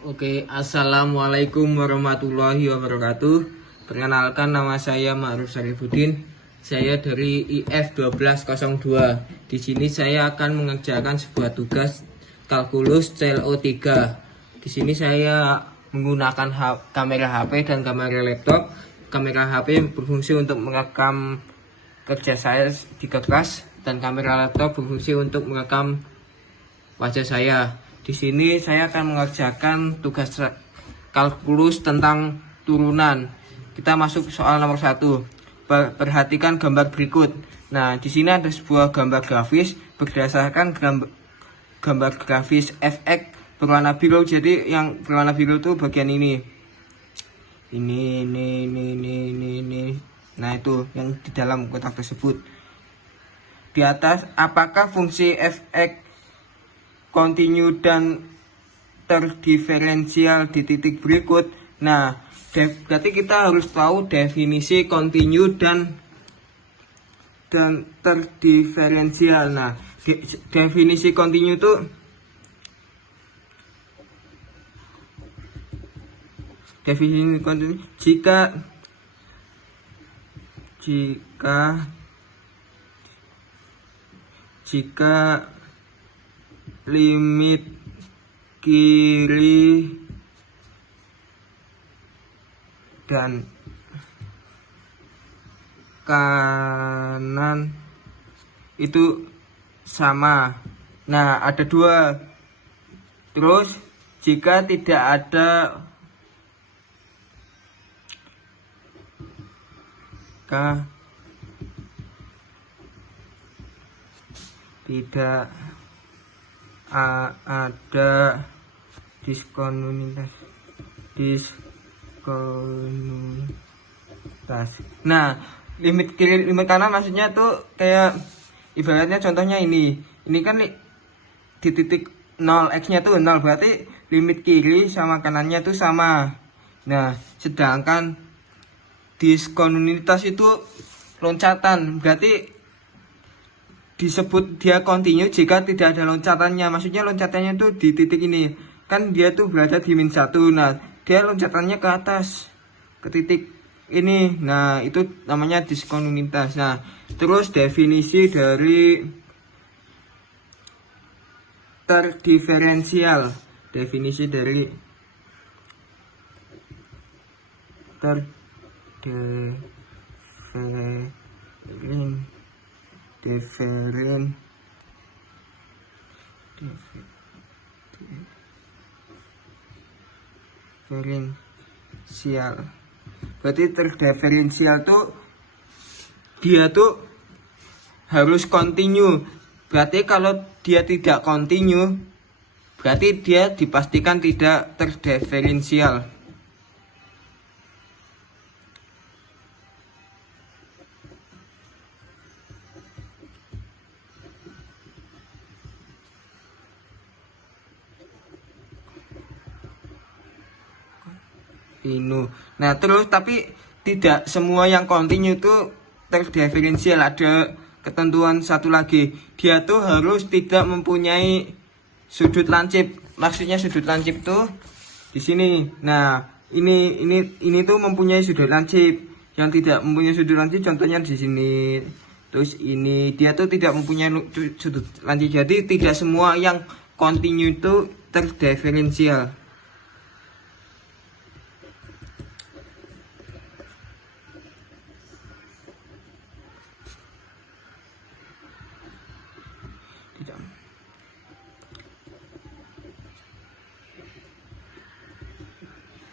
Oke, assalamualaikum warahmatullahi wabarakatuh. Perkenalkan, nama saya Ma'ruf Sarifudin. Saya dari IF 1202. Di sini saya akan mengerjakan sebuah tugas kalkulus CLO3. Di sini saya menggunakan kamera HP dan kamera laptop. Kamera HP berfungsi untuk merekam kerja saya di kelas dan kamera laptop berfungsi untuk merekam wajah saya. Di sini saya akan mengerjakan tugas kalkulus tentang turunan. Kita masuk soal nomor 1. Perhatikan gambar berikut. Nah, di sini ada sebuah gambar grafis berdasarkan gambar grafis fx berwarna biru. Jadi yang berwarna biru itu bagian ini. Ini. Nah, itu yang di dalam kotak tersebut. Di atas, apakah fungsi fx continue dan terdiferensial di titik berikut? Nah, berarti kita harus tahu definisi continue dan terdiferensial. Nah, definisi continue itu jika limit kiri dan kanan itu sama. Nah, ada dua. Terus jika tidak ada ada diskontinuitas. Nah, limit kiri limit kanan maksudnya tuh kayak ibaratnya contohnya ini kan di titik 0, x-nya tuh 0, berarti limit kiri sama kanannya tuh sama. Nah, sedangkan diskontinuitas itu loncatan, berarti disebut dia continue jika tidak ada loncatannya. Maksudnya loncatannya tuh di titik ini. Kan dia tuh berada di -1. Nah, dia loncatannya ke atas ke titik ini. Nah, itu namanya diskontinuitas. Nah, terus definisi dari terdiferensial. Definisi dari diferensial. Berarti terdiferensial tuh dia tuh harus continue. Berarti kalau dia tidak continue, berarti dia dipastikan tidak terdiferensial. Nah, terus tapi tidak semua yang continue itu terdiferensial. Ada ketentuan satu lagi, dia tuh harus tidak mempunyai sudut lancip. Maksudnya sudut lancip tuh di sini. Nah, ini tuh mempunyai sudut lancip. Yang tidak mempunyai sudut lancip contohnya di sini. Terus ini dia tuh tidak mempunyai sudut lancip. Jadi tidak semua yang continue itu terdiferensial.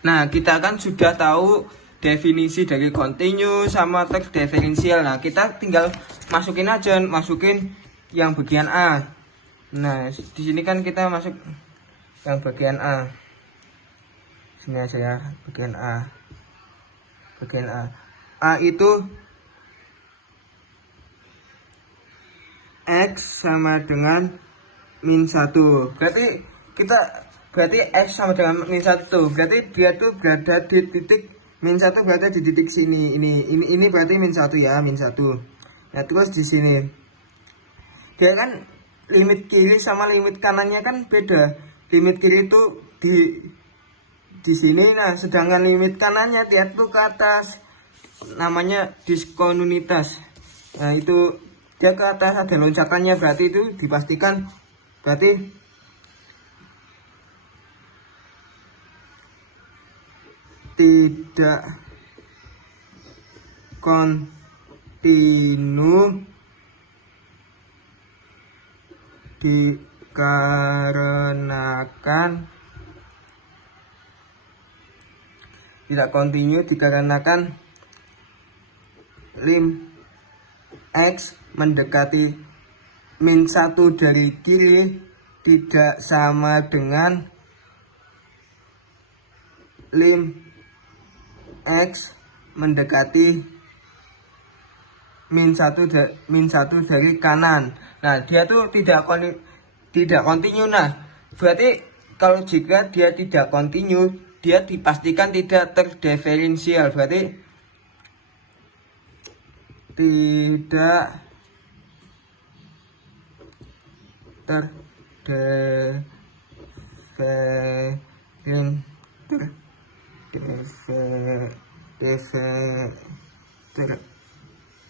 Nah, kita kan sudah tahu definisi dari continue sama terdiferensial. Nah, kita tinggal masukin yang bagian A. Nah, di sini kan kita masuk yang bagian A. Sini aja ya, bagian A. Bagian A. A itu X sama dengan -1. Berarti X sama dengan -1. Berarti dia tuh berada di titik -1, berada di titik sini. Ini berarti -1 ya, -1. Nah, terus di sini dia kan limit kiri sama limit kanannya kan beda. Limit kiri itu di di sini. Nah, sedangkan limit kanannya dia tuh ke atas, namanya diskonunitas. Nah, itu dia ke atas ada loncakannya, berarti itu dipastikan berarti tidak kontinu dikarenakan lim X mendekati min 1 dari kiri tidak sama dengan lim X mendekati min 1 dari kanan. Nah, dia tuh tidak kontinu. Nah, berarti kalau jika dia tidak kontinu, dia dipastikan tidak terdiferensial. Berarti tidak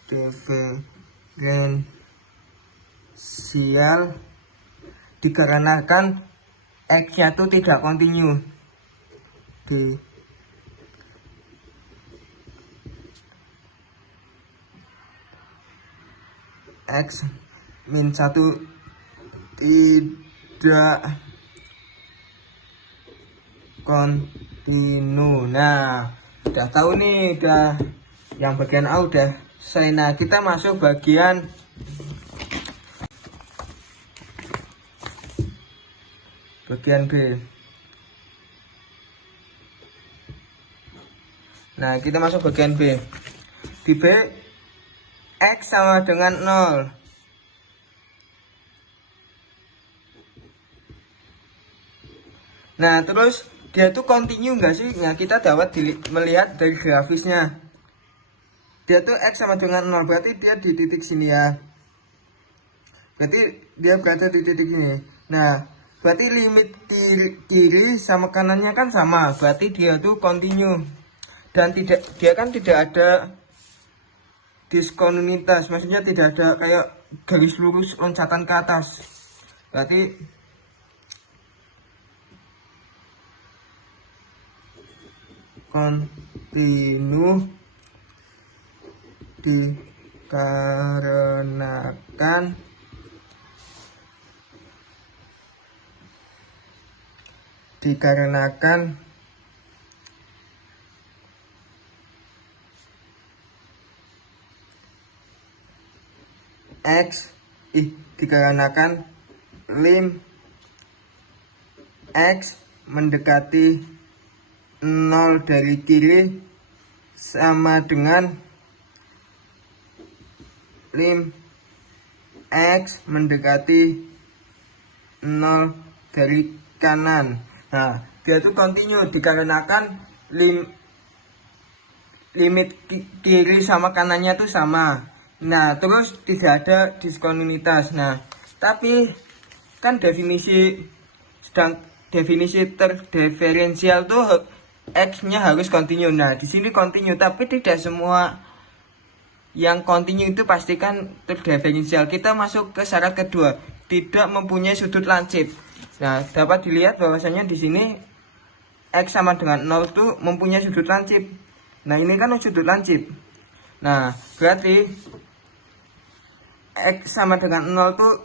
terdiferensial dikarenakan X-nya itu tidak kontinu. X min 1 tidak kontinu. Nah, udah tahu nih, udah yang bagian A udah selesai. Nah, kita masuk bagian B. Nah, kita masuk bagian B. Di B, X sama dengan 0. Nah, terus dia tuh kontinu nggak sih? Nah, kita dapat melihat dari grafisnya. Dia tuh X sama dengan 0, berarti dia di titik sini ya. Berarti dia berada di titik ini. Nah, berarti limit kiri sama kanannya kan sama. Berarti dia tuh kontinu. Dan dia kan tidak ada diskonunitas, maksudnya tidak ada kayak garis lurus loncatan ke atas. Berarti kontinu dikarenakan dikarenakan lim X mendekati 0 dari kiri sama dengan lim X mendekati 0 dari kanan. Nah, dia itu kontinu dikarenakan limit kiri sama kanannya itu sama. Nah, terus tidak ada diskonunitas. Nah, tapi kan definisi terdiferensial tuh X-nya harus kontinu. Nah, di sini kontinu, tapi tidak semua yang kontinu itu pastikan terdiferensial. Kita masuk ke syarat kedua, tidak mempunyai sudut lancip. Nah, dapat dilihat bahwasanya di sini X sama dengan 0 itu mempunyai sudut lancip. Nah, ini kan sudut lancip. Nah, berarti X sama dengan 0 itu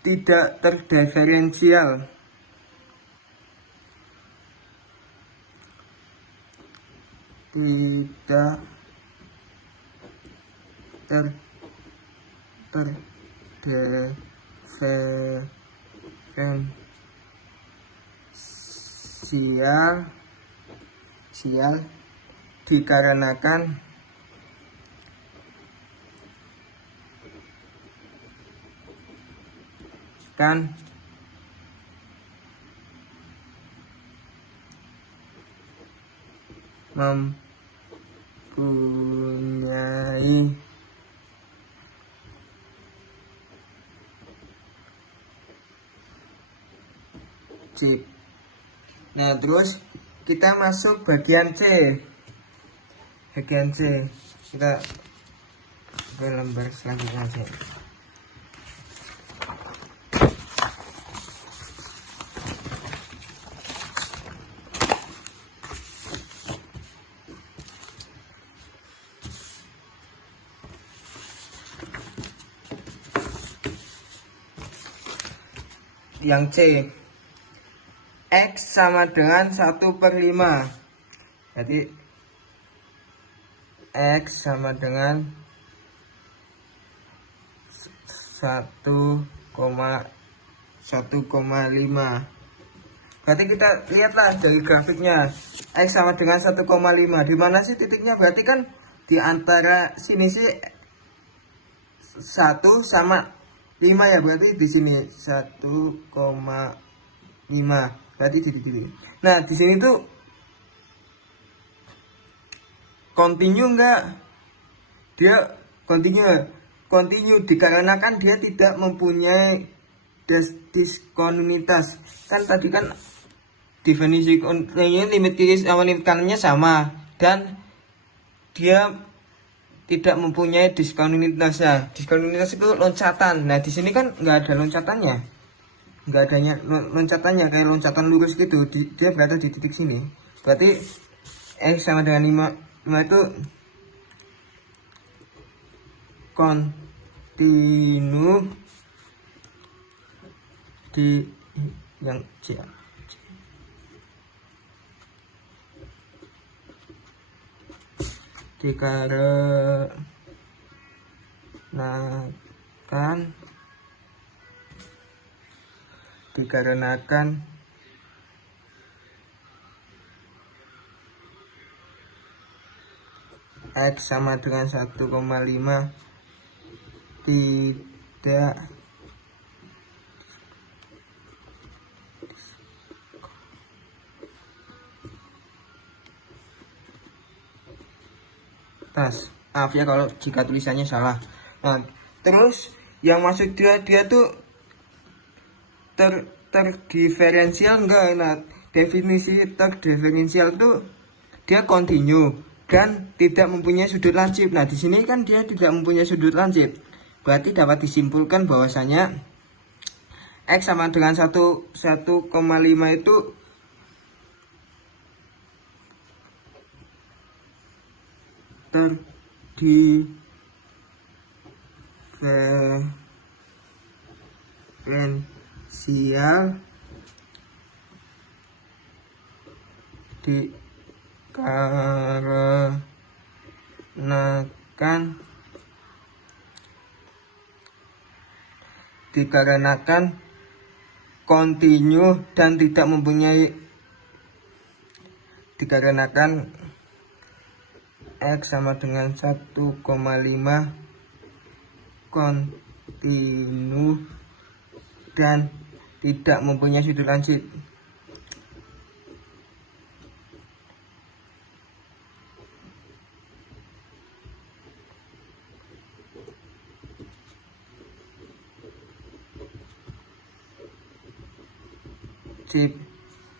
tidak terdiferensial. Tidak terdiferensial dikarenakan mempunyai chip. Nah, terus kita masuk bagian C. Bagian C. Kita ke lembar selanjutnya aja. Yang C, X sama dengan 1/5. Jadi X sama dengan 1,5. Berarti kita lihatlah dari grafiknya, X sama dengan 1,5. Di mana sih titiknya? Berarti kan di antara sini sih 1 sama 5 ya, berarti di sini 1,5. Berarti di titik. Nah, di sini tuh continue enggak? Dia continue dikarenakan dia tidak mempunyai diskontinuitas. Kan tadi kan definisi limit kiri sama limit kanannya sama, dan dia tidak mempunyai diskontinuitas. Ya, diskontinuitas itu loncatan. Nah, di sini kan nggak ada loncatannya, nggak adanya loncatannya kayak loncatan lurus gitu. Dia berada di titik sini. Berarti X sama dengan 5 itu kontinu di yang C. Dikarenakan X sama dengan 1,5 tidak tas. Maaf ya kalau jika tulisannya salah. Nah, terus yang maksud dia tuh terdiferensial enggak? Nah, definisi terdiferensial tuh dia continue dan tidak mempunyai sudut lancip. Nah, di sini kan dia tidak mempunyai sudut lancip. Berarti dapat disimpulkan bahwasanya X sama dengan 1,5 itu terdiferensial dikarenakan continue dan tidak mempunyai, dikarenakan X sama dengan 1,5 continue dan tidak mempunyai sudut lancip.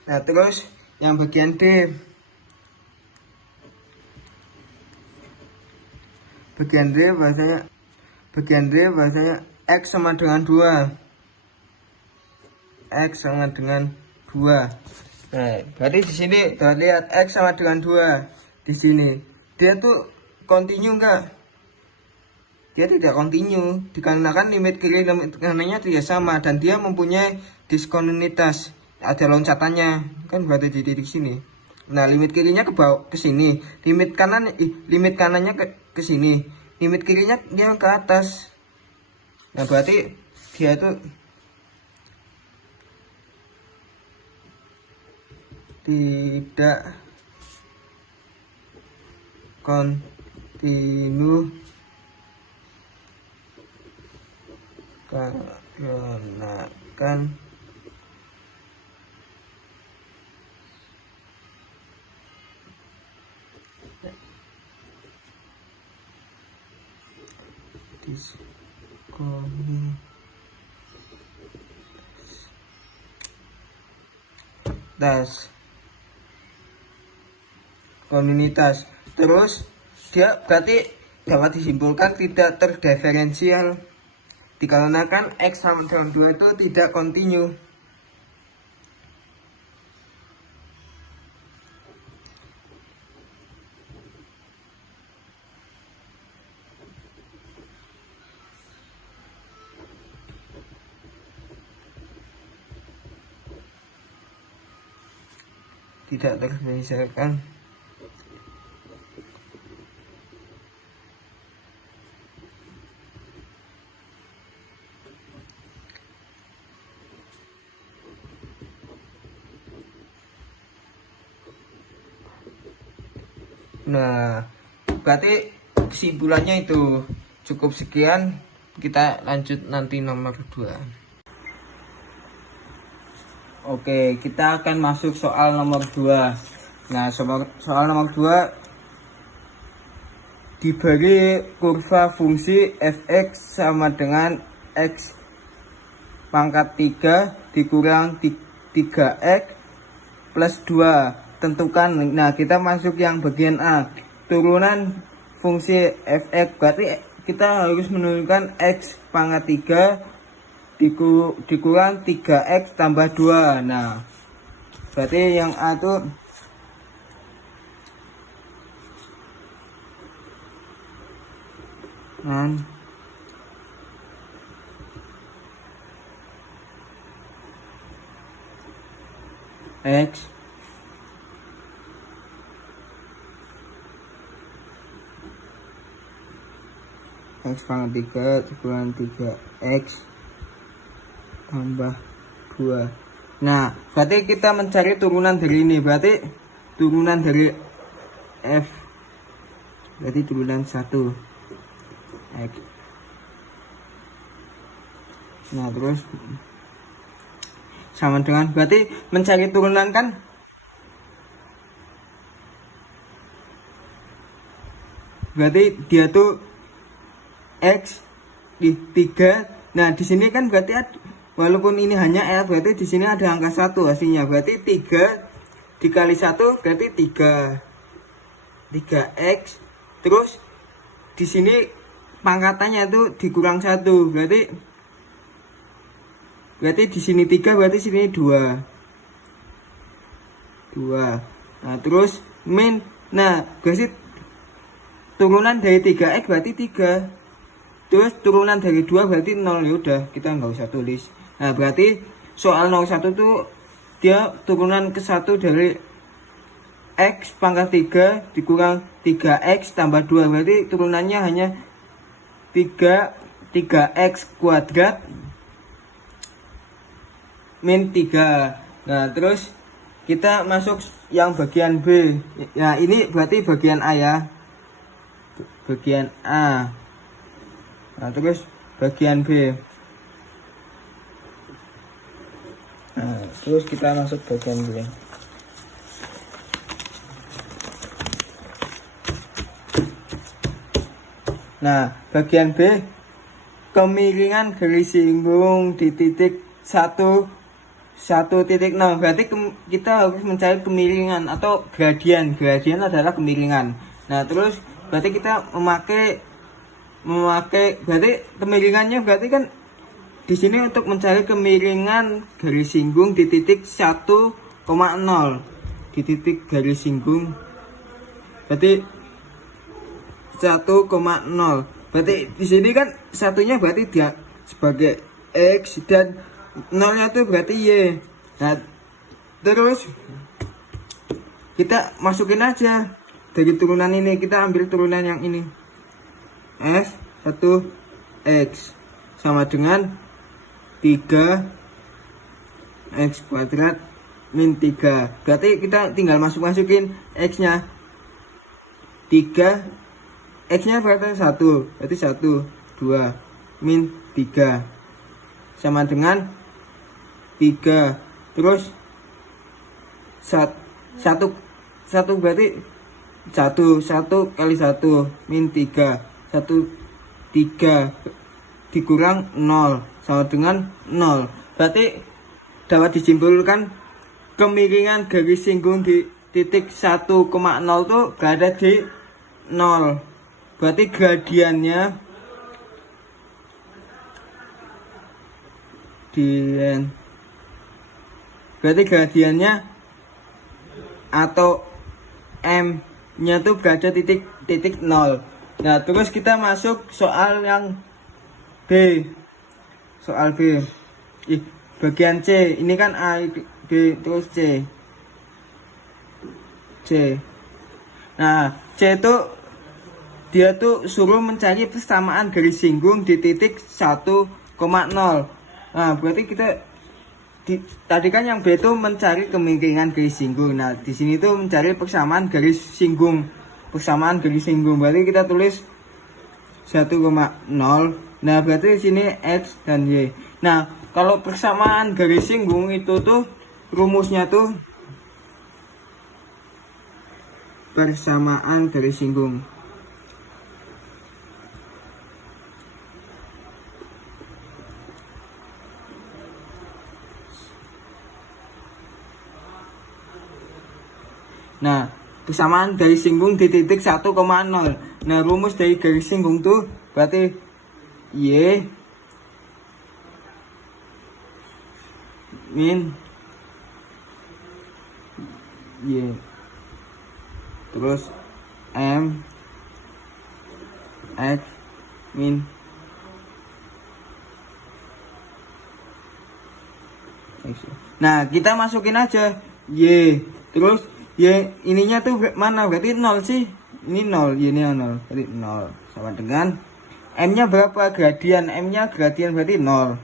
Nah, terus yang bagian D. Bagian D bahasanya X sama dengan 2. X sama dengan 2. Nah, berarti di sini kita lihat X sama dengan 2. Di sini dia tuh continue enggak? Dia tidak continue dikarenakan limit kiri limit kanannya tidak sama dan dia mempunyai diskontinuitas. Ada loncatannya kan, berarti di titik sini. Nah, limit kirinya ke bawah ke sini, limit kanannya ke sini, limit kirinya dia ke atas. Nah, berarti dia itu tidak kontinu dikarenakan das. komunitas. Terus dia berarti dapat disimpulkan tidak terdiferensial dikarenakan X sama dengan 2 itu tidak kontinu. Tidak terdiferensialkan. Nah, berarti kesimpulannya itu cukup sekian. Kita lanjut nanti nomor 2. Oke, kita akan masuk soal nomor 2. Nah, soal nomor 2 diberi kurva fungsi fx sama dengan x pangkat 3 dikurang 3x plus 2. Tentukan. Nah, kita masuk yang bagian A. Turunan fungsi fx, berarti kita harus menentukan x pangkat 3 dikurang 3x tambah 2. Nah, berarti yang A itu x pangkat 3 dikurang 3x tambah 2. Nah, berarti kita mencari turunan dari ini. Berarti turunan dari f, berarti turunan 1 x. Nah, terus sama dengan, berarti mencari turunan kan, berarti dia tuh x di 3. Nah, di sini kan berarti walaupun ini hanya L, berarti di sini ada angka 1 hasilnya. Berarti 3 dikali 1 berarti 3x. Terus di sini pangkatannya itu dikurang 1. Berarti di sini 3, berarti sini 2. Nah, terus min. Nah, berarti turunan dari 3x berarti 3. Terus turunan dari 2 berarti 0. Ya udah, kita nggak usah tulis. Nah, berarti soal 01 tuh dia turunan ke 1 dari x pangkat 3 dikurang 3x tambah 2. Berarti turunannya hanya 3x kuadrat min 3. Nah, terus kita masuk yang bagian B. Ya, ini berarti bagian A ya. Bagian A. Nah, terus bagian B. Nah, terus kita masuk bagian B. Nah, bagian B, kemiringan garis singgung di titik 1,0. Berarti kita harus mencari kemiringan atau gradian. Gradian adalah kemiringan. Nah, terus berarti kita memakai berarti kemiringannya berarti kan di sini untuk mencari kemiringan garis singgung di titik 1,0. Di titik garis singgung berarti 1,0. Berarti di sini kan satunya berarti dia sebagai x dan 0-nya itu berarti y. Nah, terus kita masukin aja dari turunan ini, kita ambil turunan yang ini. f1x sama dengan 3x kuadrat min 3. Berarti kita tinggal masukin x-nya. 3, x-nya berarti 1. Berarti 1, 2 min 3 sama dengan 3. Terus 1 berarti 1 kali 1 min 3. 3 dikurang 0 sama dengan 0. Berarti dapat disimpulkan kemiringan garis singgung di titik 1,0 tuh berada di 0. Berarti gradiennya atau M nya tuh berada titik 0. Nah, terus kita masuk soal yang B. Soal B. Bagian C. Ini kan A, B, terus C. Nah, C itu dia tuh suruh mencari persamaan garis singgung di titik 1,0. Nah, berarti tadi kan yang B itu mencari kemiringan garis singgung. Nah, di sini tuh mencari persamaan garis singgung. Berarti kita tulis 1,0. Nah, berarti di sini X dan Y. Nah, kalau persamaan garis singgung itu tuh rumusnya tuh persamaan garis singgung. Nah, persamaan garis singgung di titik 1,0. Nah, rumus dari garis singgung tuh berarti Y min Y terus M X min X. Nah, kita masukin aja Y. Terus Y ininya tuh mana? Berarti 0 sih. Ini 0, Y ini 0. Berarti 0 sama dengan M-nya berapa? M-nya gradian berarti 0.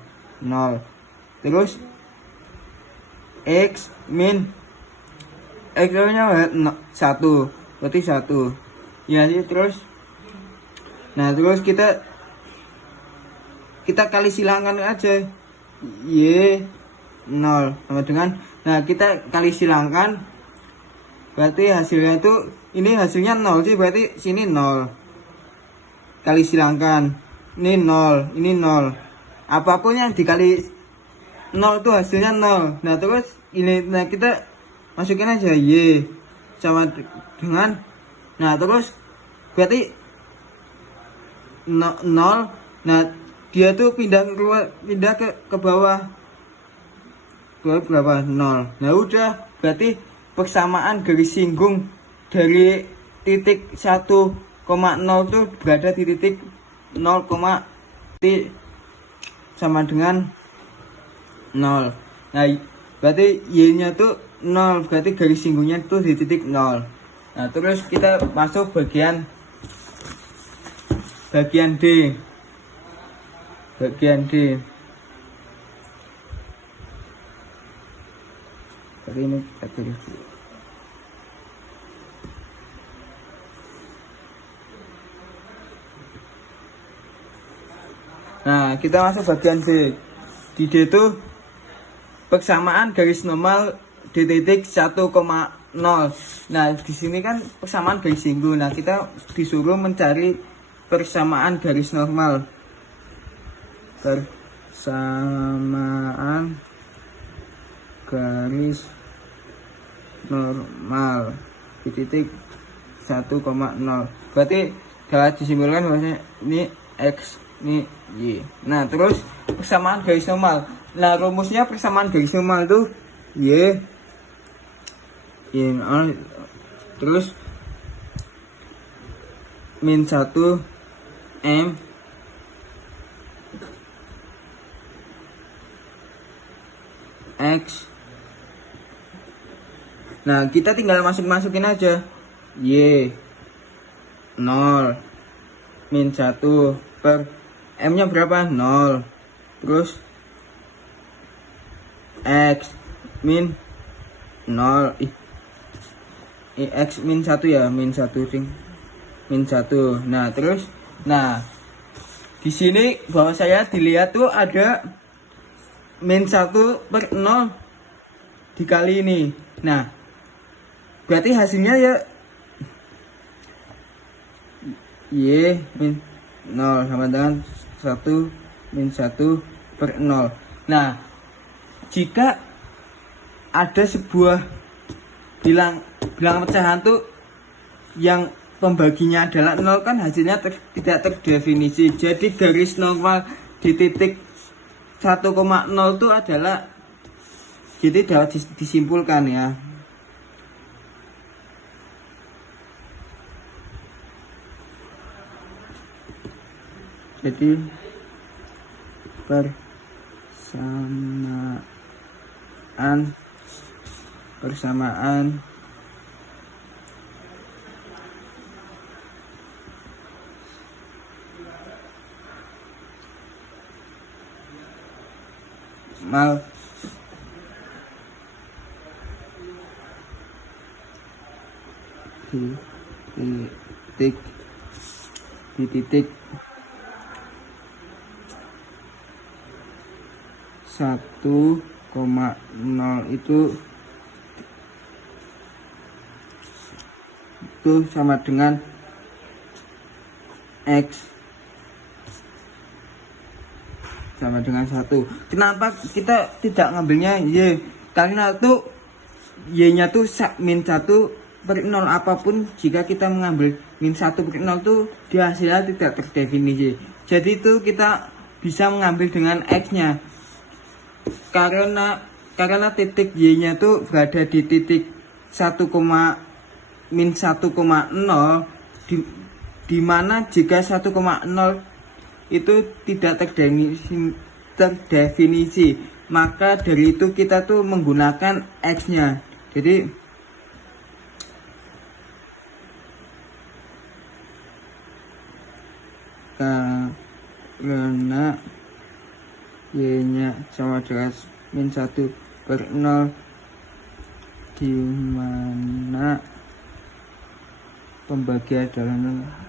Terus X min X-nya 1. Berarti 1. Ya, terus nah, terus kita kali silangkan aja. Y 0 sama dengan, nah, kita kali silangkan berarti hasilnya itu ini hasilnya 0 sih, berarti sini 0. Kali silangkan ini 0, ini 0. Apapun yang dikali 0 itu hasilnya 0. Nah, terus ini, nah, kita masukin aja Y sama dengan, nah, terus berarti 0. Nah, dia tuh pindah ke bawah. Berapa? 0. Nah, udah, berarti persamaan garis singgung dari titik 1,0 itu berada di titik 0, sama dengan 0. Nah, berarti Y-nya tuh 0, berarti garis singgungnya tuh di titik 0. Nah, terus kita masuk bagian D. Jadi ini kita tulis dulu. Nah, kita masuk bagian D. Di D itu persamaan garis normal di titik 1,0. Nah, di sini kan persamaan garis singgung. Nah, kita disuruh mencari persamaan garis normal. Persamaan garis normal di titik 1,0. Berarti dapat disimpulkan bahwasanya ini X, ini Y. Nah, terus persamaan garis normal. Nah, rumusnya persamaan garis normal itu Y terus min 1 M X. Nah, kita tinggal masukin aja Y 0 min 1 per M nya berapa? 0. Terus X min 0. X min 1 ya, min 1 ding. Min 1. Nah, terus di sini bahwa saya dilihat tuh ada min 1 per 0 dikali ini. Nah, berarti hasilnya ya Y min 0 sama dengan 1 min 1 per 0. Nah, jika ada sebuah bilangan pecahan tuh yang pembaginya adalah 0 kan hasilnya tidak terdefinisi. Jadi garis normal di titik 1,0 itu adalah, jadi dapat disimpulkan ya. Jadi persamaan mal di titik 1,0 itu sama dengan X sama dengan 1. Kenapa kita tidak ngambilnya Y? Karena tuh Y nya tuh min 1/0. Apapun jika kita mengambil min 1/0 tuh di hasilnya tidak terdefinisi. Jadi itu kita bisa mengambil dengan X nya, karena titik Y nya tuh berada di titik min 1,0, di mana jika 1,0 itu tidak terdefinisi, maka dari itu kita tuh menggunakan X nya. Jadi karena Y nya sama dengan min 1/0, di mana pembagian adalah 0.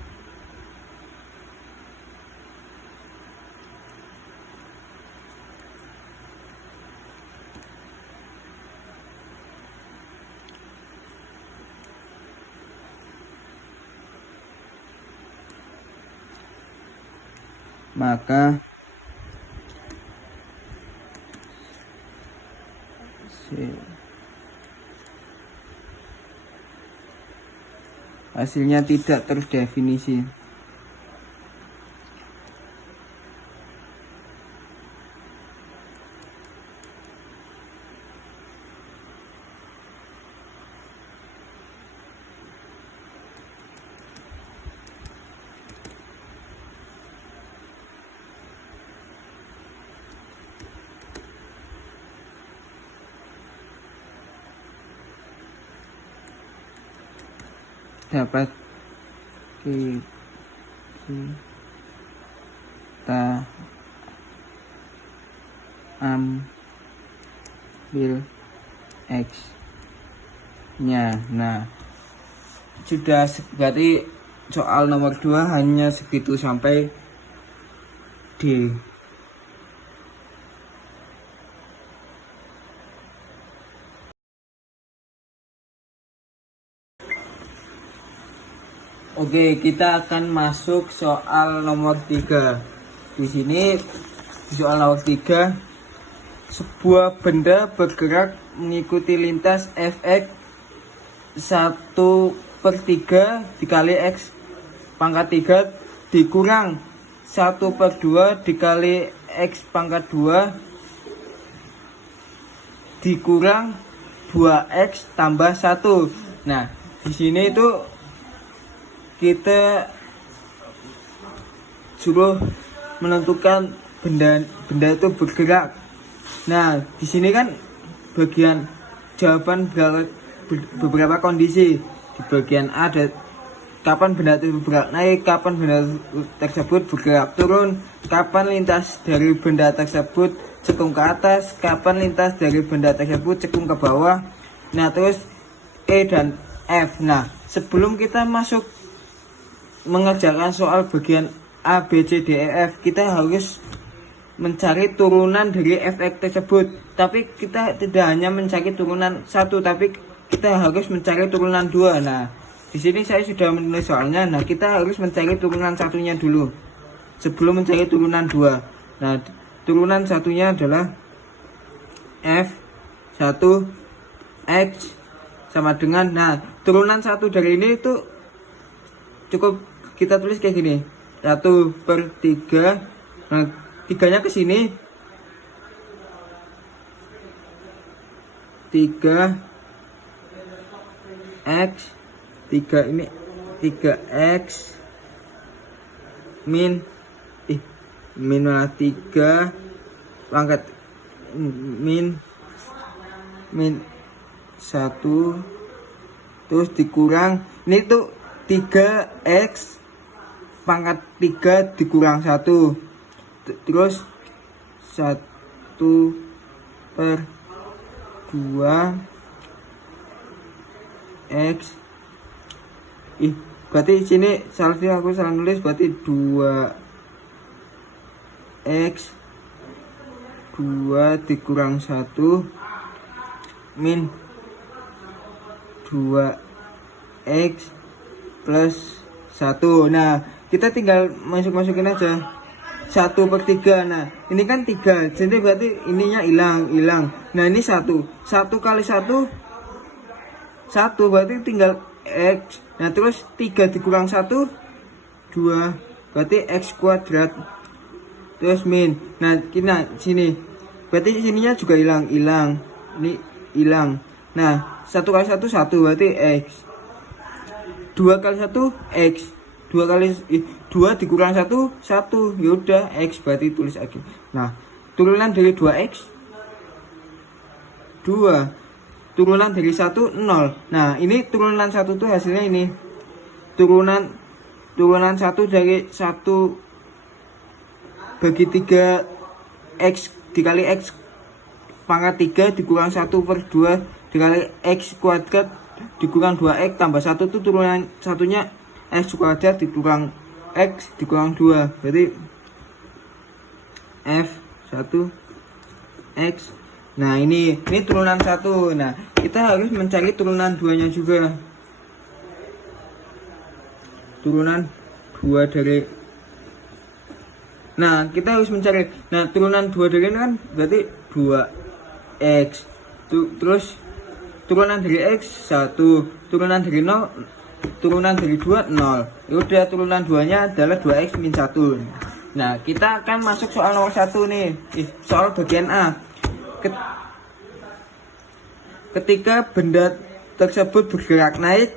Maka hasilnya tidak terdefinisi. Dapat kita ambil X nya. Nah, sudah, berarti soal nomor 2 hanya segitu sampai D. Oke, kita akan masuk soal nomor 3. Di sini di soal nomor 3, sebuah benda bergerak mengikuti lintas fx 1/3 dikali x pangkat 3 dikurang 1/2 dikali x pangkat 2 dikurang 2x tambah 1. Nah, di sini itu kita suruh menentukan benda itu bergerak. Nah, di sini kan bagian jawaban beberapa kondisi. Di bagian A ada kapan benda itu bergerak naik, kapan benda tersebut bergerak turun, kapan lintas dari benda tersebut cekung ke atas, kapan lintas dari benda tersebut cekung ke bawah. Nah, terus E dan F. Nah, sebelum kita masuk mengerjakan soal bagian A, B, C, D, E, F, kita harus mencari turunan dari fx tersebut. Tapi kita tidak hanya mencari turunan 1, tapi kita harus mencari turunan 2. Nah, di sini saya sudah menulis soalnya. Nah, kita harus mencari turunan satunya dulu sebelum mencari turunan 2. Nah, turunan satunya adalah F1 X sama dengan, nah turunan 1 dari ini itu cukup kita tulis kayak gini, 1/3. Nah 3-nya ke sini, 3x, 3 ini 3x min malah 3 pangkat min 1 terus dikurang, ini tuh 3x pangkat 3 dikurang 1 terus 1/2 x. Berarti sini aku salah nulis, berarti 2x 2 dikurang 1 min 2x plus 1. Nah kita tinggal masukin aja 1/3. Nah ini kan 3, jadi berarti ininya hilang. Nah ini 1 kali 1 berarti tinggal x. Nah terus 3 dikurang 1 2, berarti x kuadrat terus min. Nah sini berarti sininya juga hilang, ini hilang. Nah 1 kali 1 1 berarti x, 2 kali 1 x, 2 dikurang 1 1, yaudah x, berarti tulis lagi. Nah turunan dari 2x 2, turunan dari 1 0. Nah ini turunan 1 tuh hasilnya ini, turunan 1 dari 1 bagi 3 x dikali x pangkat 3 dikurang 1/2 dikali x kuadrat dikurang 2x tambah 1 tuh turunan satunya x kuadrat dikurang x dikurang 2, berarti f1x. Nah ini turunan 1. Nah kita harus mencari turunan 2 nya juga, turunan 2 dari, nah kita harus mencari, nah turunan 2 dari ini kan berarti 2x terus turunan dari x 1, turunan dari 0, turunan dari 2 0. Yaudah turunan 2 nya adalah 2x min 1. Nah kita akan masuk soal nomor 1 nih, soal bagian A. Ketika benda tersebut bergerak naik,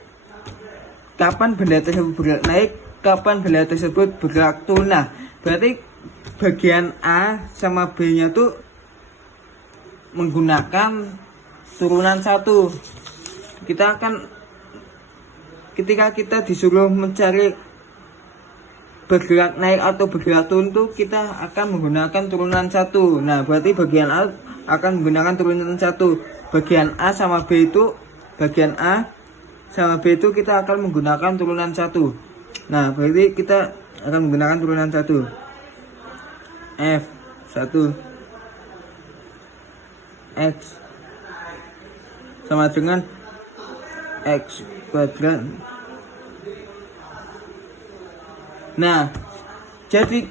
kapan benda tersebut bergerak naik, kapan benda tersebut bergerak turun. Nah berarti bagian A sama B nya tuh menggunakan turunan 1. Kita akan, ketika kita disuruh mencari bergerak naik atau bergerak turun tuh kita akan menggunakan turunan 1. Nah berarti bagian A akan menggunakan turunan 1. Bagian A sama B itu, bagian A sama B itu kita akan menggunakan turunan 1. Nah berarti kita akan menggunakan turunan 1. F1 x sama dengan x kuadrat. Nah jadi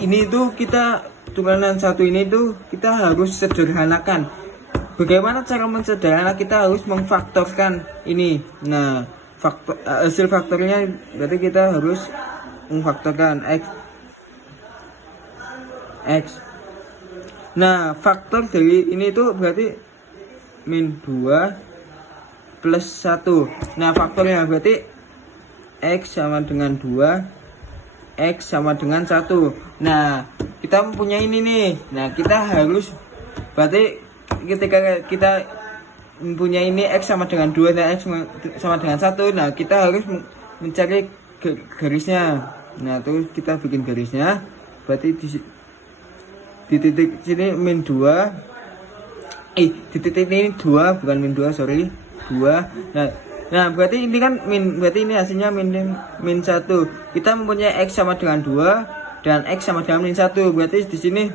ini tuh kita turunan 1 ini tuh kita harus sederhanakan. Bagaimana cara mensederhanakan? Kita harus memfaktorkan ini. Nah hasil faktornya berarti kita harus memfaktorkan x. Nah faktor dari ini tuh berarti min 2 plus 1. Nah faktornya berarti x sama dengan 2, x sama dengan 1. Nah kita mempunyai ini nih. Nah kita harus, berarti ketika kita mempunyai ini x sama dengan 2 dan x sama dengan 1, nah kita harus mencari garisnya. Nah terus kita bikin garisnya, berarti di titik sini min 2, di titik ini 2 bukan min 2, sorry 2. Nah berarti ini kan berarti ini hasilnya min 1. Kita mempunyai x sama dengan 2 dan x sama dengan min 1, berarti di sini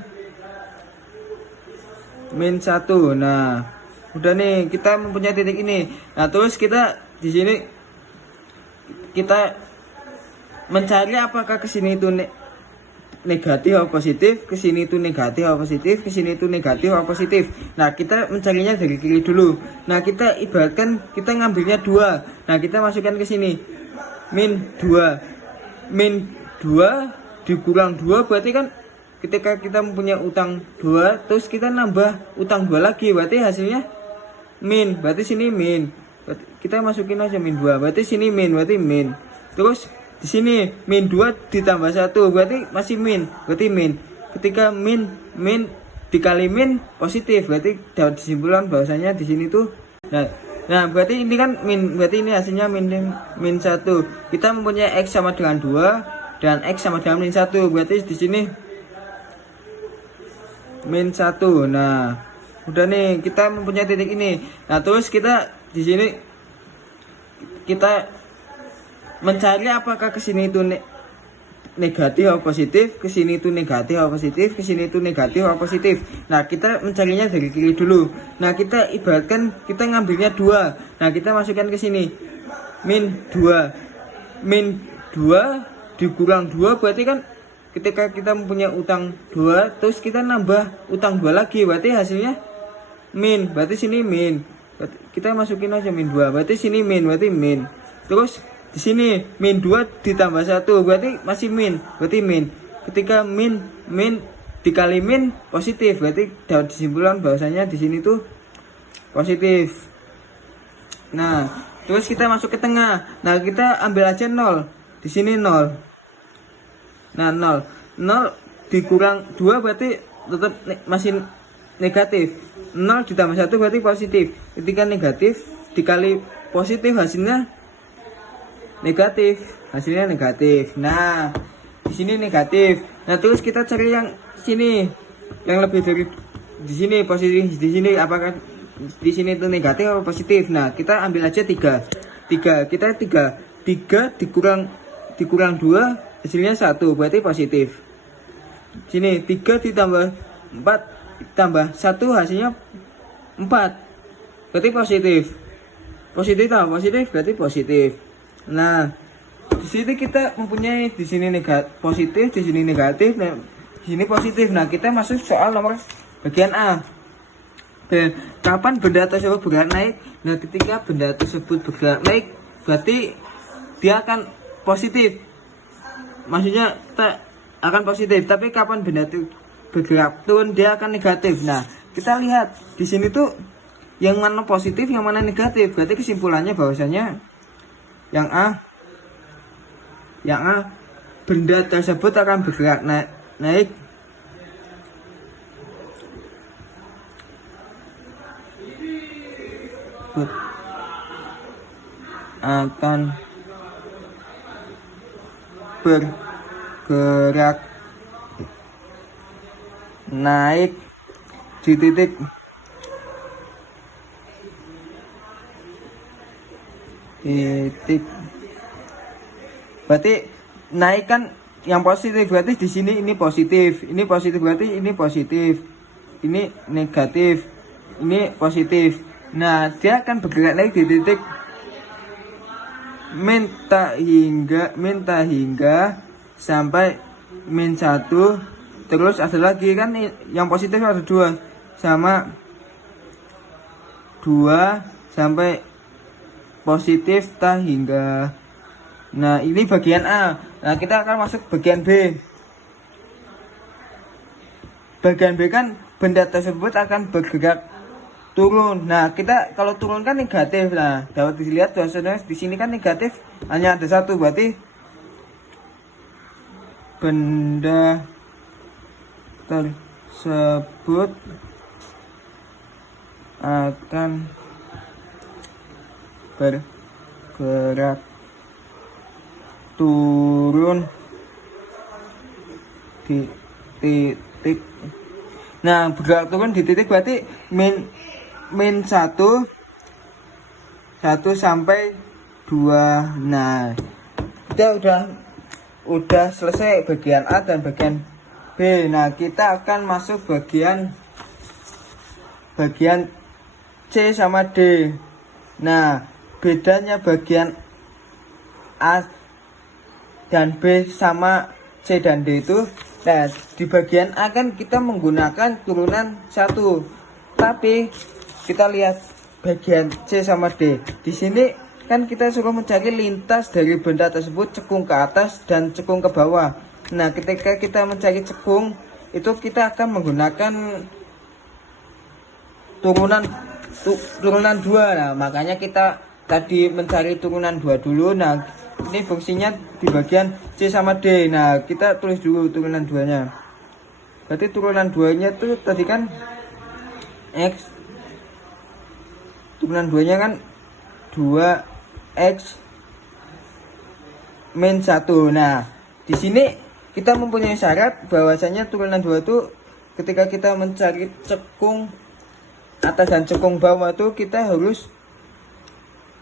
min 1. Nah udah nih kita mempunyai titik ini. Nah terus kita di sini kita mencari apakah ke sini itu negatif atau positif, ke sini itu negatif atau positif, ke sini itu negatif atau positif. Nah, kita mencarinya dari kiri dulu. Nah, kita ibaratkan kita ngambilnya 2. Nah, kita masukkan ke sini. Min 2. Min 2 dikurang 2 berarti kan ketika kita mempunyai utang 2, terus kita nambah utang 2 lagi, berarti hasilnya min. Berarti sini min. Berarti kita masukin aja min 2. Berarti sini min, berarti min. Terus di sini min 2 ditambah 1 berarti masih min, berarti min. Ketika min dikali min positif, berarti dapat kesimpulan bahwasanya di sini tuh nah berarti ini kan min, berarti ini hasilnya min 1. Kita mempunyai x sama dengan 2 dan x sama dengan min 1, berarti di sini min 1. Nah, udah nih kita mempunyai titik ini. Nah, terus kita di sini kita mencari apakah ke sini itu negatif atau positif, ke sini itu negatif atau positif, ke sini itu negatif atau positif. Nah, kita mencarinya dari kiri dulu. Nah, kita ibaratkan kita ngambilnya 2. Nah, kita masukkan ke sini. Min 2. Min 2 dikurang 2 berarti kan ketika kita mempunyai utang 2, terus kita nambah utang 2 lagi, berarti hasilnya min. Berarti sini min. Berarti kita masukin aja min 2. Berarti sini min, berarti min. Terus di sini min 2 ditambah 1 berarti masih min, berarti min. Ketika min dikali min positif, berarti dapat kesimpulan bahwasanya di sini tuh positif. Nah, terus kita masuk ke tengah. Nah, kita ambil aja 0. Di sini 0. Nah, 0 dikurang 2 berarti tetap masih negatif. 0 ditambah 1 berarti positif. Ketika negatif dikali positif hasilnya negatif, hasilnya negatif. Nah, di sini negatif. Nah, terus kita cari yang sini, yang lebih dari di sini positif. Di sini apakah di sini itu negatif atau positif? Nah, kita ambil aja 3. Kita 3 dikurang 2 hasilnya 1 berarti positif. Sini 3 ditambah 4 tambah 1 hasilnya 4 berarti positif. Positif tambah positif berarti positif. Nah, di sini kita mempunyai di sini positif, di sini negatif, dan di sini positif. Nah, kita masuk soal nomor bagian A. Dan kapan benda tersebut bergerak naik? Nah, ketika benda tersebut bergerak naik, berarti dia akan positif. Maksudnya kita akan positif. Tapi kapan benda itu bergerak turun, dia akan negatif. Nah, kita lihat di sini tuh yang mana positif, yang mana negatif. Berarti kesimpulannya bahwasanya yang A benda tersebut akan bergerak naik akan bergerak naik di titik berarti naik kan yang positif, berarti di sini ini positif berarti ini positif, ini negatif, ini positif. Nah, dia akan bergerak naik di titik minta hingga sampai min 1. Terus ada lagi kan yang positif ada 2 sama 2 sampai positif tak hingga. Nah, ini bagian A. Nah, kita akan masuk bagian B. Bagian B kan benda tersebut akan bergerak turun. Nah, kita kalau turun kan negatif. Nah, dapat dilihat bahwasanya di sini kan negatif hanya ada 1, berarti benda tersebut akan bergerak turun di titik. Nah, bergerak turun di titik berarti min 1 sampai 2. Nah, kita udah selesai bagian A dan bagian B. Nah, kita akan masuk bagian C sama D. Nah, bedanya bagian A dan B sama C dan D itu Nah, di bagian A kan kita menggunakan turunan 1. Tapi kita lihat bagian C sama D. Di sini kan kita suruh mencari lintas dari benda tersebut cekung ke atas dan cekung ke bawah. Nah, ketika kita mencari cekung, itu kita akan menggunakan turunan 2. Nah, makanya kita tadi mencari turunan 2 dulu. Nah, ini fungsinya di bagian C sama D. Nah, kita tulis dulu turunan 2-nya. Berarti turunan 2-nya tuh tadi kan X. Turunan 2-nya kan 2X min 1. Nah, di sini kita mempunyai syarat bahwasanya turunan 2 itu ketika kita mencari cekung atas dan cekung bawah tuh kita harus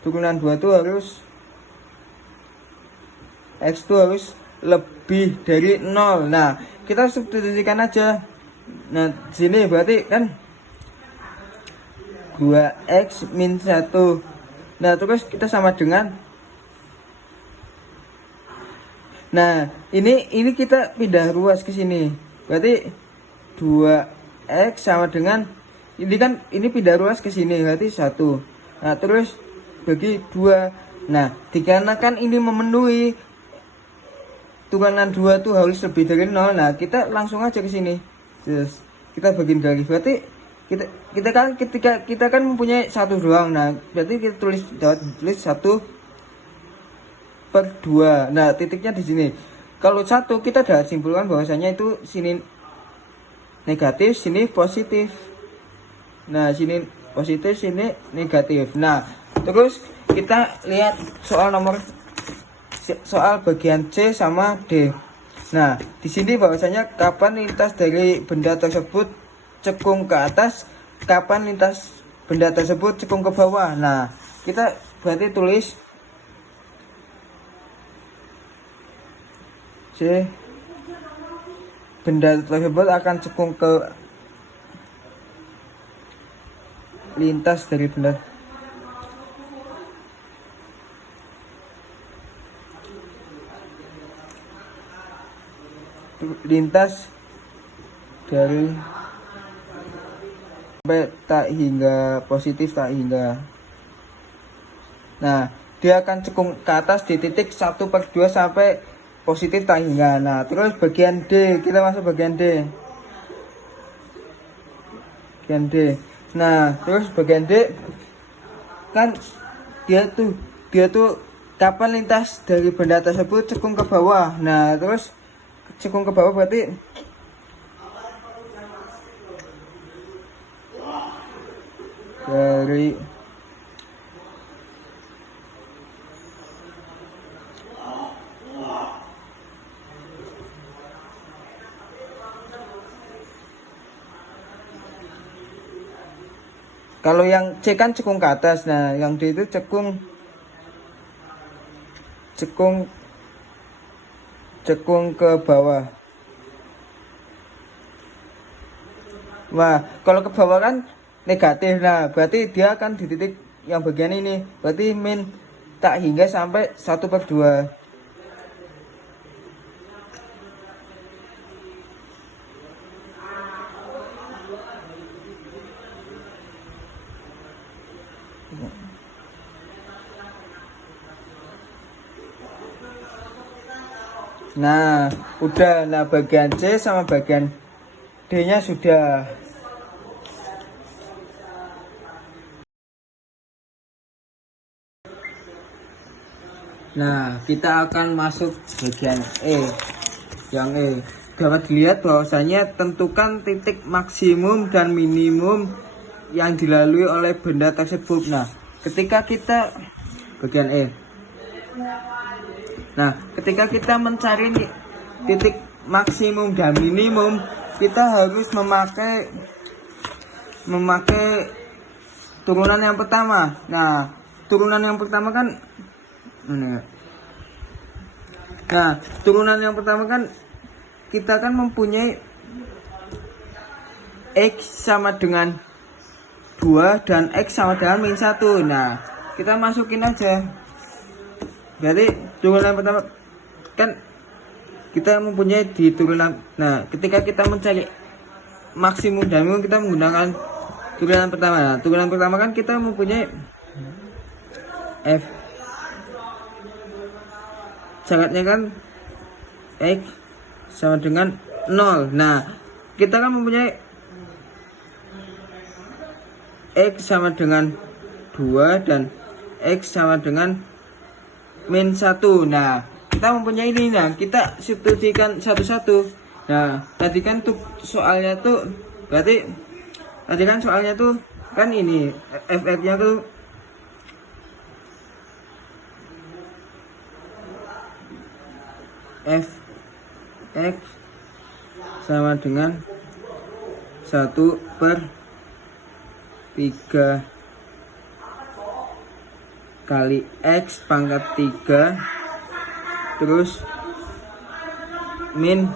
turunan 2 itu harus X itu harus lebih dari 0. Nah, kita substitusikan aja. Nah, di sini berarti kan 2X min 1. Nah, terus kita sama dengan, nah, ini kita pindah ruas ke sini. Berarti 2X sama dengan, ini kan ini pindah ruas ke sini berarti 1. Nah, terus bagi 2. Nah, dikarenakan ini memenuhi turunan 2 tuh harus lebih dari 0. Nah, kita langsung aja ke sini. Terus kita bagiin garis. Berarti kita kan ketika kita kan mempunyai 1 doang. Nah, berarti kita tulis 1/2. Nah, titiknya di sini. Kalau 1 kita udah simpulkan bahwasanya itu sini negatif, sini positif. Nah, sini positif, sini negatif. Nah, terus kita lihat soal bagian C sama D. Nah, di sini bahwasanya kapan lintas dari benda tersebut cekung ke atas, kapan lintas benda tersebut cekung ke bawah. Nah, kita berarti tulis C, benda tersebut akan cekung ke lintas dari benda dari sampai tak hingga positif tak hingga. Nah, dia akan cekung ke atas di titik 1/2 sampai positif tak hingga. Nah, terus bagian D, kita masuk bagian D. Nah, terus bagian D kan dia tuh kapan lintas dari benda tersebut cekung ke bawah. Nah, terus cekung ke bawah berarti dari kalau yang C kan cekung ke atas. Nah, yang D itu cekung ke bawah. Wah, kalau ke bawah kan negatif. Nah, berarti dia akan di titik yang bagian ini. Berarti min tak hingga sampai 1/2. Nah, udah. Nah, bagian C sama bagian D-nya sudah. Nah, kita akan masuk bagian E. Yang E dapat dilihat bahwasanya tentukan titik maksimum dan minimum yang dilalui oleh benda tersebut. Nah, ketika kita bagian E. Nah, ketika kita mencari titik maksimum dan minimum, kita harus memakai turunan yang pertama. Nah, turunan yang pertama kan kita kan mempunyai X sama dengan 2 dan X sama dengan min 1. Nah, kita masukin aja. Berarti turunan pertama kan kita mempunyai di turunan. Nah, ketika kita mencari maksimum dan minimum, kita menggunakan turunan pertama. Nah, turunan pertama kan kita mempunyai f, syaratnya kan x sama dengan 0. Nah, kita kan mempunyai x sama dengan 2 dan x sama dengan min 1. Nah, kita mempunyai ini. Nah, kita substitusikan satu-satu. Nah, tadi kan tuh soalnya tuh, berarti tadi kan soalnya tuh kan ini ff-nya tuh f x sama dengan 1/3 kali x pangkat 3 terus min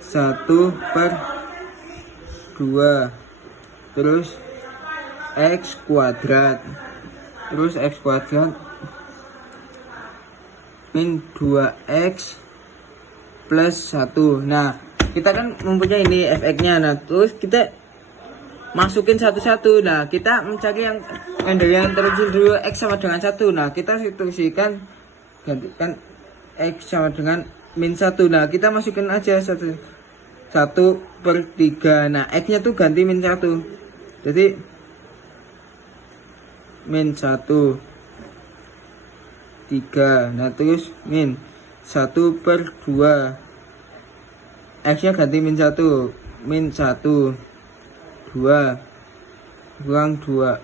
1/2 terus x kuadrat terus x kuadrat min 2x plus 1. Nah, kita kan mempunyai ini fx nya. Nah, terus kita masukin satu-satu. Nah, kita mencari yang dari yang terkecil dulu, x sama dengan 1. Nah, kita substitusikan, gantikan x sama dengan min 1. Nah, kita masukin aja 1/3. Nah, x nya tuh ganti min 1, jadi min 1/3. Nah, terus min 1/2, x nya ganti min 1, min 1, 2 kurang 2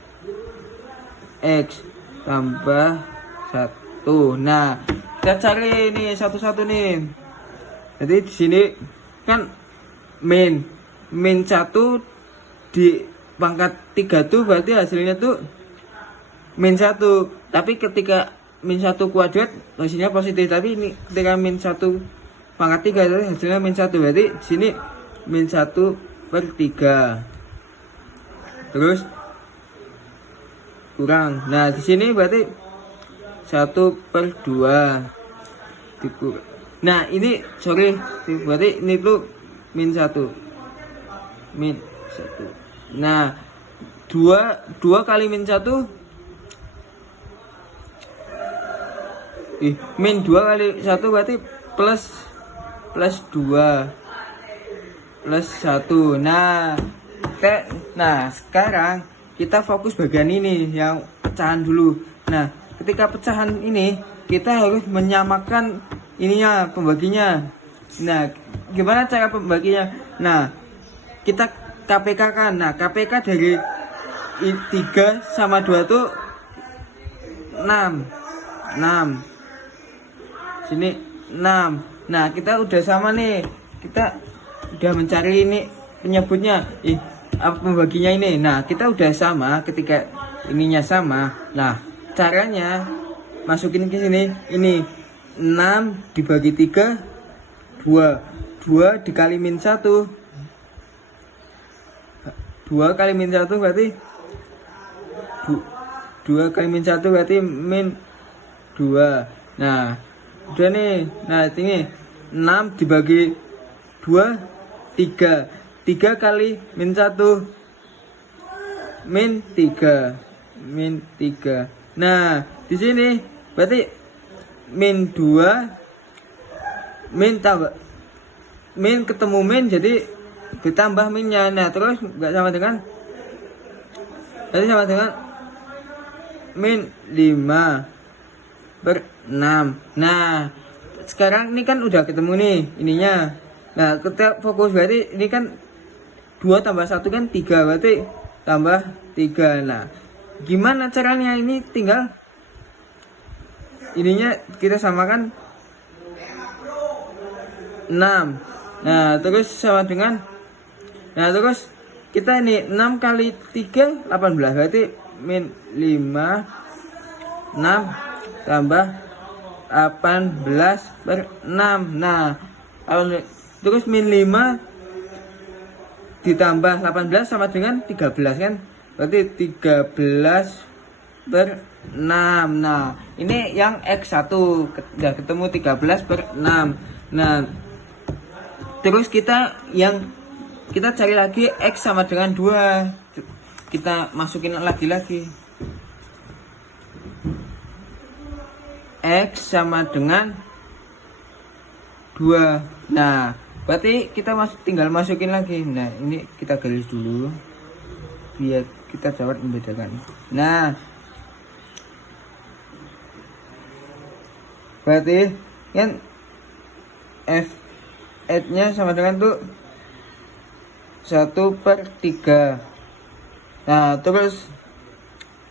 x tambah 1. Nah, kita cari ini satu-satu nih. Jadi di sini kan min 1 di pangkat 3 tuh berarti hasilnya tuh min 1. Tapi ketika min 1 kuadrat hasilnya positif, tapi ini ketika min 1 pangkat 3 itu hasilnya min 1. Berarti di sini min 1/3. Terus kurang. Nah, di sini berarti 1/2 dikurang. Nah, ini sorry, berarti ini tuh min 1. Nah, 2 kali min 1 min 2 kali 1 berarti plus 2 plus 1. Nah, sekarang kita fokus bagian ini yang pecahan dulu. Nah, ketika pecahan ini kita harus menyamakan ininya, pembaginya. Nah, gimana cara pembaginya? Nah, kita KPK kan. Nah, KPK dari 3 sama 2 tuh 6. Sini 6. Nah, kita udah sama nih. Kita udah mencari ini penyebutnya. Apa pembaginya ini? Nah, kita udah sama. Ketika ininya sama, nah caranya masukin ke sini. Ini 6 dibagi 3 2 dikali min 1. 2 kali min 1 berarti 2 kali min 1 berarti min 2. Nah, udah nih. Nah, ini 6 dibagi 2 3 kali min 1 min 3. Nah, di sini berarti min 2 min ketemu min, jadi ditambah minnya. Nah, terus enggak sama dengan, jadi sama dengan min 5/6. Nah, sekarang ini kan udah ketemu nih ininya. Nah, kita fokus, berarti ini kan 2 tambah 1 kan 3, berarti tambah 3. Nah, gimana caranya? Ini tinggal ininya kita samakan 6. Nah, terus sama dengan, nah terus kita ini 6 kali 3 18, berarti min 5/6 tambah 18/6. Nah, terus min 5 ditambah 18 sama dengan 13 kan, berarti 13 per 6. Nah, ini yang X1 udah ketemu 13 per 6. Nah, terus kita cari lagi X sama dengan 2. Kita masukin lagi. X sama dengan 2. Nah, berarti kita tinggal masukin lagi. Nah, ini kita garis dulu biar kita dapat membedakan. Nah, berarti kan F8-nya sama dengan tuh 1/3. Nah, terus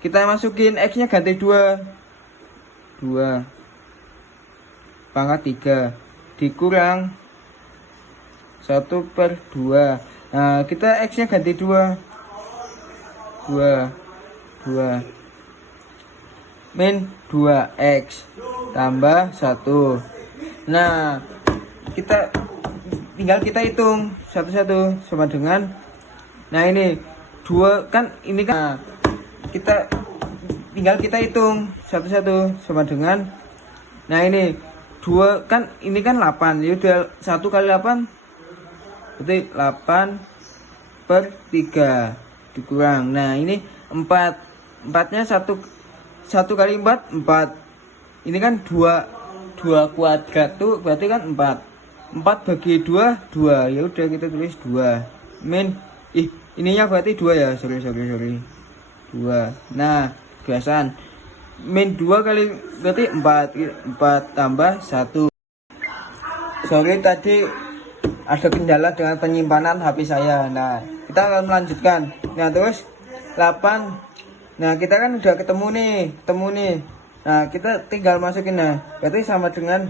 kita masukin X-nya ganti 2 pangkat 3 dikurang 1/2. Nah, kita X-nya ganti 2 min 2X tambah 1. Nah, tinggal kita hitung satu-satu sama dengan, nah ini 2 kan, ini kan, tinggal kita hitung satu-satu sama dengan, nah ini 2 kan, ini kan 8, ya udah 1 kali 8 berarti 8/3 dikurang, nah ini 4nya 1 kali 4 ini kan 2 kuadrat tuh berarti kan 4 bagi 2 ya udah kita tulis 2 min ininya berarti 2 ya, sorry 2. Nah, biasaan min 2 kali berarti 4 tambah 1. Sorry tadi ada kendala dengan penyimpanan HP saya. Nah, kita akan melanjutkan. Nah, terus 8. Nah, kita kan udah ketemu nih. Nah, kita tinggal masukin. Nah, berarti sama dengan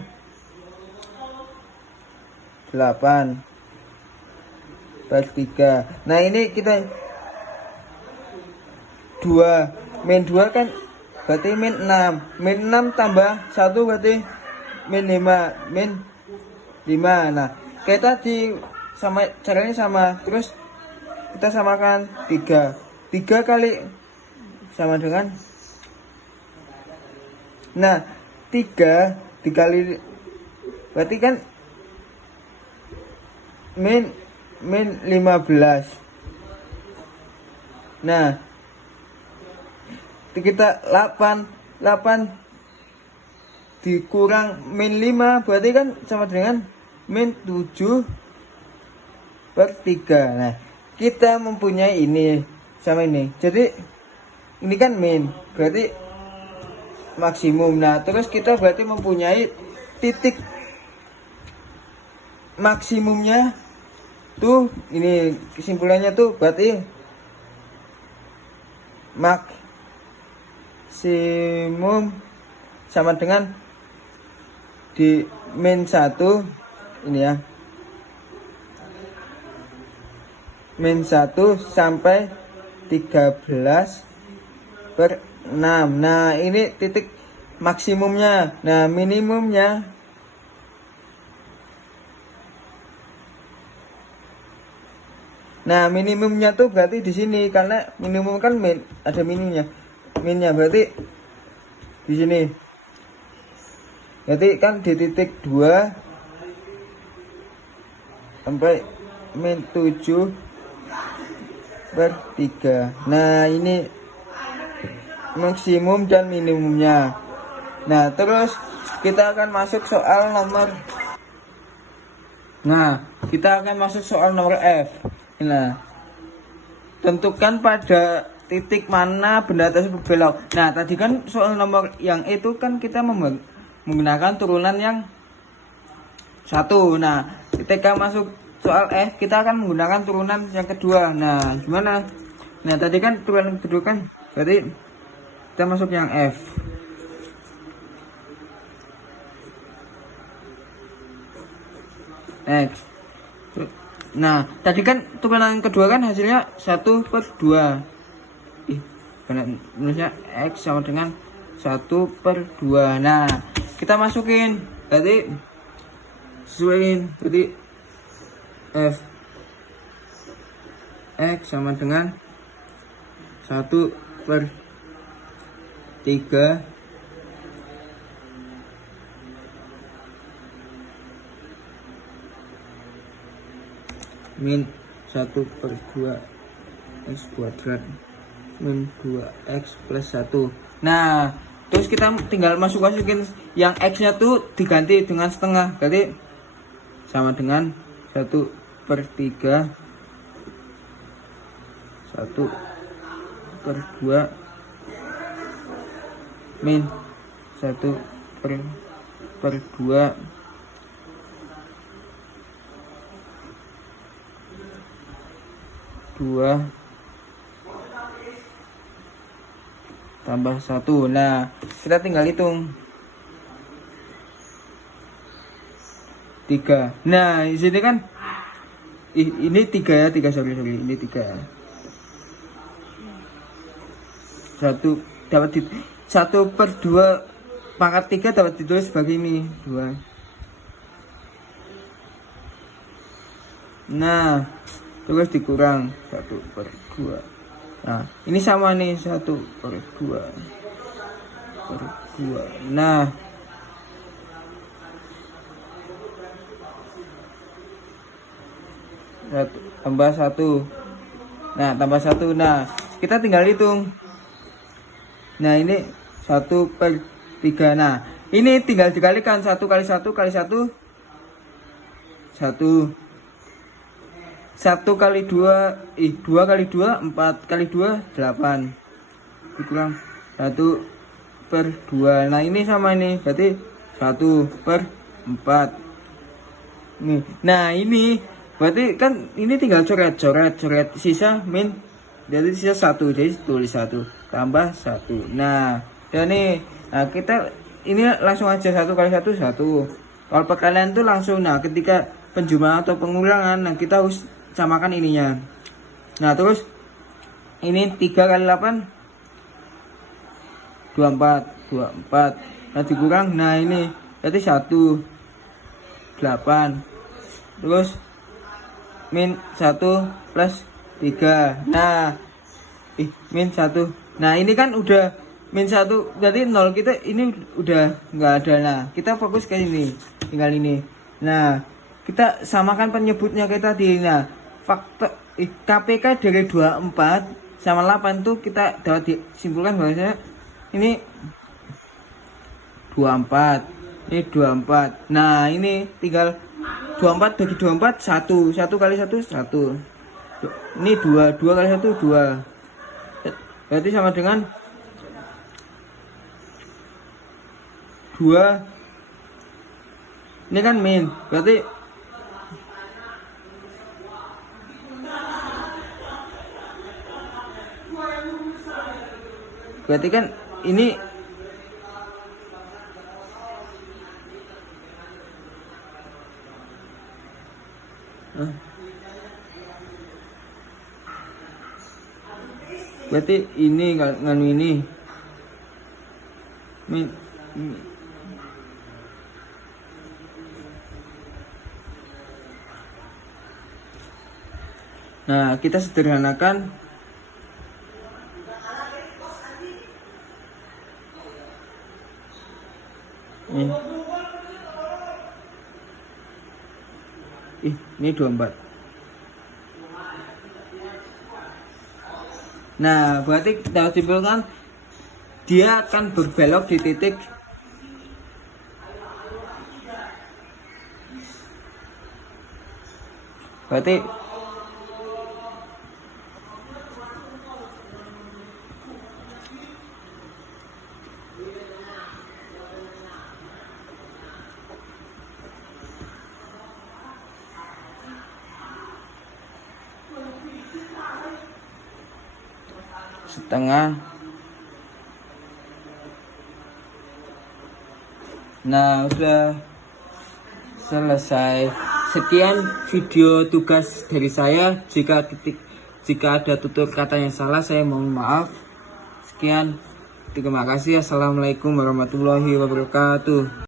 8/3. Nah, ini kita 2 min 2 kan berarti min 6. Min 6 tambah 1 berarti min 5. Nah, kayak tadi sama caranya sama. Terus kita samakan 3 kali sama dengan, nah 3 dikali berarti kan min 15. Nah, kita 8 dikurang min 5 berarti kan sama dengan min 7/3. Nah, kita mempunyai ini sama ini, jadi ini kan min berarti maksimum. Nah, terus kita berarti mempunyai titik maksimumnya tuh, ini kesimpulannya tuh berarti maksimum sama dengan di min 1 ini ya, min 1 sampai 13/6. Nah, ini titik maksimumnya. Nah, minimumnya tuh berarti di sini, karena minimum kan min, ada minnya berarti di sini. Berarti kan di titik 2 sampai min 7/3. Nah, ini maksimum dan minimumnya. Nah, terus kita akan masuk soal nomor, F. Nah, tentukan pada titik mana benda tersebut belok. Nah, tadi kan soal nomor yang itu kan kita menggunakan turunan yang 1. Nah, ketika masuk soal F kita akan menggunakan turunan yang kedua. Nah, gimana? Nah, tadi kan turunan kedua kan, berarti kita masuk yang F. X. Nah, tadi kan turunan kedua kan hasilnya 1/2. Nulisnya X sama dengan 1/2. Nah, kita masukin, berarti sesuaiin, berarti F X sama dengan 1/2. 3 min 1/2 x kuadrat min 2x plus 1. Nah, terus kita tinggal masukin yang x nya tuh diganti dengan setengah, berarti sama dengan 1/3 1/2 min 1/2 2 tambah 1. Nah, kita tinggal hitung 3. Nah, di sini kan ini 3 ya, 3 sorry ini 3. 1 dapat di 1/2 pangkat 3 dapat ditulis sebagai ini 2. Nah, terus dikurang 1/2. Nah, ini sama nih 1/2. Nah, tambah 1. Nah, tambah 1. Nah, kita tinggal hitung. Nah, ini 1/3. Nah, ini tinggal dikalikan 1 kali 1 kali 1 1. 1 kali 2 2 kali 2 4 kali 2 8 dikurang 1/2. Nah, ini sama ini berarti 1/4 nih. Nah, ini berarti kan ini tinggal coret sisa min, jadi sisa 1, jadi tulis 1 tambah 1. Nah, dan nih, nah kita ini langsung aja 1 kali 1 1. Kalau perkalian tuh langsung, nah ketika penjumlahan atau pengulangan, nah kita harus samakan ininya. Nah, terus ini 3 kali 8 24. Nah, dikurang, nah ini berarti 1 8. Terus min 1 plus 3. Nah, min 1. Nah, ini kan udah min 1, berarti 0, kita ini udah nggak ada. Nah, kita fokus ke ini, tinggal ini. Nah, kita samakan penyebutnya kita tadi. Nah, faktor KPK dari 24 sama 8 tuh kita dapat disimpulkan bahwasanya ini 24. Ini 24. Nah, ini tinggal 24 bagi 24 1. 1 kali 1 1. Ini 2. 2 kali 1 2. Berarti sama dengan 2. Ini kan min. Berarti kan ini berarti ini nganu ini min. Nah, kita sederhanakan. Ini 24. Nah, berarti dapat disimpulkan dia akan berbelok di titik berarti setengah. Nah, sudah selesai. Sekian video tugas dari saya. Jika ada tutur kata yang salah, saya mohon maaf. Sekian, terima kasih. Assalamualaikum warahmatullahi wabarakatuh.